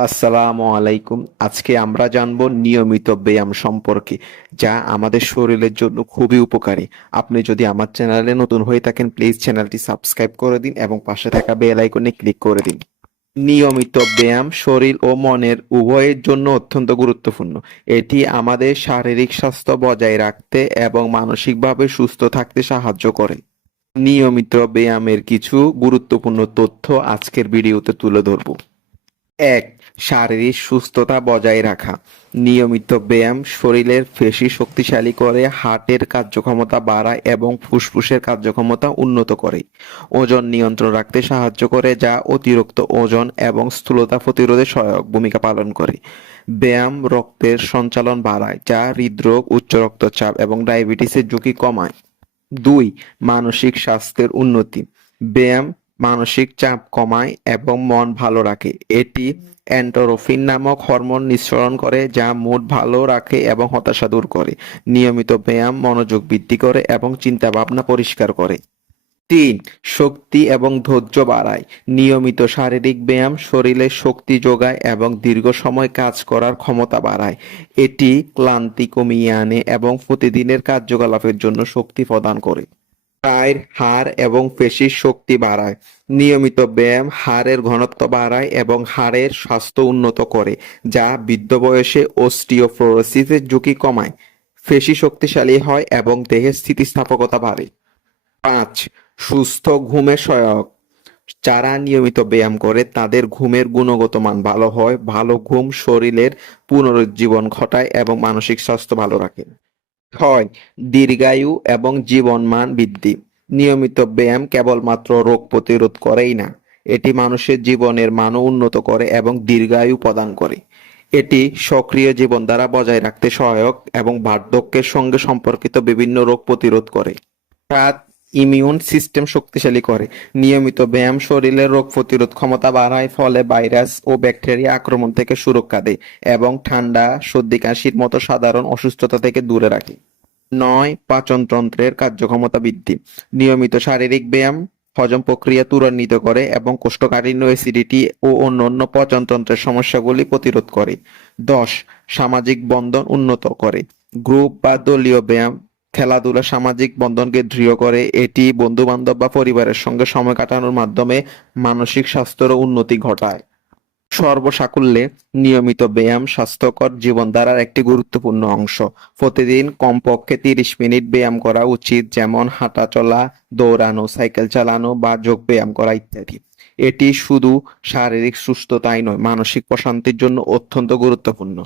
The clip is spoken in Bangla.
আসসালামু আলাইকুম। আজকে আমরা জানবো নিয়মিত ব্যায়াম সম্পর্কে, যা আমাদের শরীরের জন্য খুবই উপকারী। আপনি যদি আমার চ্যানেলে নতুন হয়ে থাকেন, প্লিজ চ্যানেলটি সাবস্ক্রাইব করে দিন এবং পাশে থাকা বেল আইকনে ক্লিক করে দিন। নিয়মিত ব্যায়াম শরীর ও মনের উভয়ের জন্য অত্যন্ত গুরুত্বপূর্ণ। এটি আমাদের শারীরিক স্বাস্থ্য বজায় রাখতে এবং মানসিকভাবে সুস্থ থাকতে সাহায্য করে। নিয়মিত ব্যায়ামের কিছু গুরুত্বপূর্ণ তথ্য আজকের ভিডিওতে তুলে ধরব। ১. শারীরিক সুস্থতা বজায় রাখা। নিয়মিত ব্যায়াম শরীরের পেশি শক্তিশালী করে, হার্টের কার্যক্ষমতা বাড়ায় এবং ফুসফুসের কার্যক্ষমতা উন্নত করে। ওজন নিয়ন্ত্রণ রাখতে সাহায্য করে, যা অতিরিক্ত ওজন এবং স্থূলতা প্রতিরোধে সহায়ক ভূমিকা পালন করে। ব্যায়াম রক্তের সঞ্চালন বাড়ায়, যা হৃদরোগ, উচ্চ রক্তচাপ এবং ডায়াবেটিসের ঝুঁকি কমায়। ২. মানসিক স্বাস্থ্যের উন্নতি। ব্যায়াম মানসিক চাপ কমায় এবং মন ভালো রাখে। এটি এন্ডোরফিন নামক হরমোন নিঃসরণ করে, যা মুড ভালো রাখে এবং হতাশা দূর করে। নিয়মিত ব্যায়াম মনোযোগ বৃদ্ধি করে এবং চিন্তাভাবনা পরিষ্কার করে। ৩. শক্তি এবং ধৈর্য বাড়ায়। নিয়মিত শারীরিক ব্যায়াম শরীরে শক্তি যোগায় এবং দীর্ঘ সময় কাজ করার ক্ষমতা বাড়ায়। এটি ক্লান্তি কমিয়ে আনে এবং প্রতিদিনের কার্যকলাপের জন্য শক্তি প্রদান করে। পায়ের হাড় এবং পেশির শক্তি বাড়ায়। নিয়মিত ব্যায়াম হাড়ের ঘনত্ব বাড়ায় এবং হাড়ের স্বাস্থ্য উন্নত করে, যা বৃদ্ধ বয়সে অস্টিওপোরোসিসের ঝুঁকি কমায়। পেশি শক্তিশালী হয় এবং দেহের স্থিতিস্থাপকতা বাড়ে। ৫. সুস্থ ঘুমের সহায়ক। যারা নিয়মিত ব্যায়াম করে তাদের ঘুমের গুণগত মান ভালো হয়। ভালো ঘুম শরীরের পুনরুজ্জীবন ঘটায় এবং মানসিক স্বাস্থ্য ভালো রাখে। ৬. দীর্ঘায়ু এবং জীবনমান বৃদ্ধি। নিয়মিত ব্যায়াম কেবলমাত্র রোগ প্রতিরোধ করেই না, এটি মানুষের জীবনের মানও উন্নত করে এবং দীর্ঘায়ু প্রদান করে। এটি সক্রিয় জীবনধারা বজায় রাখতে সহায়ক এবং বার্ধক্যের সঙ্গে সম্পর্কিত বিভিন্ন রোগ প্রতিরোধ করে। ৭. ইমিউন সিস্টেম শক্তিশালী করে। নিয়মিত ব্যায়াম শরীরের রোগ প্রতিরোধ ক্ষমতা বাড়ায়, ফলে ভাইরাস ও ব্যাকটেরিয়া আক্রমণ থেকে সুরক্ষা দেয় এবং ঠান্ডা, সর্দি কাশির মতো সাধারণ অসুস্থতা থেকে দূরে রাখে। ৯. পাচনতন্ত্রের কার্যক্ষমতা বৃদ্ধি। নিয়মিত শারীরিক ব্যায়াম হজম প্রক্রিয়া ত্বরান্বিত করে এবং কোষ্ঠকাঠিন্য, অ্যাসিডিটি ও অন্যান্য পাচনতন্ত্রের সমস্যাগুলি প্রতিরোধ করে। ১০. সামাজিক বন্ধন উন্নত করে। গ্রুপ বা দলীয় ব্যায়াম খেলাধুলা সামাজিক বন্ধনকে দৃঢ় করে। এটি বন্ধু-বান্ধব বা পরিবারের সঙ্গে সময় কাটানোর মাধ্যমে মানসিক স্বাস্থ্যেরও উন্নতি ঘটায়। সর্বসাকুল্যে, নিয়মিত ব্যায়াম স্বাস্থ্যকর জীবনধারার একটি গুরুত্বপূর্ণ অংশ। প্রতিদিন কমপক্ষে ৩০ মিনিট ব্যায়াম করা উচিত, যেমন হাঁটাচলা, দৌড়ানো, সাইকেল চালানো বা যোগ ব্যায়াম করা ইত্যাদি। এটি শুধু শারীরিক সুস্থতাই নয়, মানসিক প্রশান্তির জন্য অত্যন্ত গুরুত্বপূর্ণ।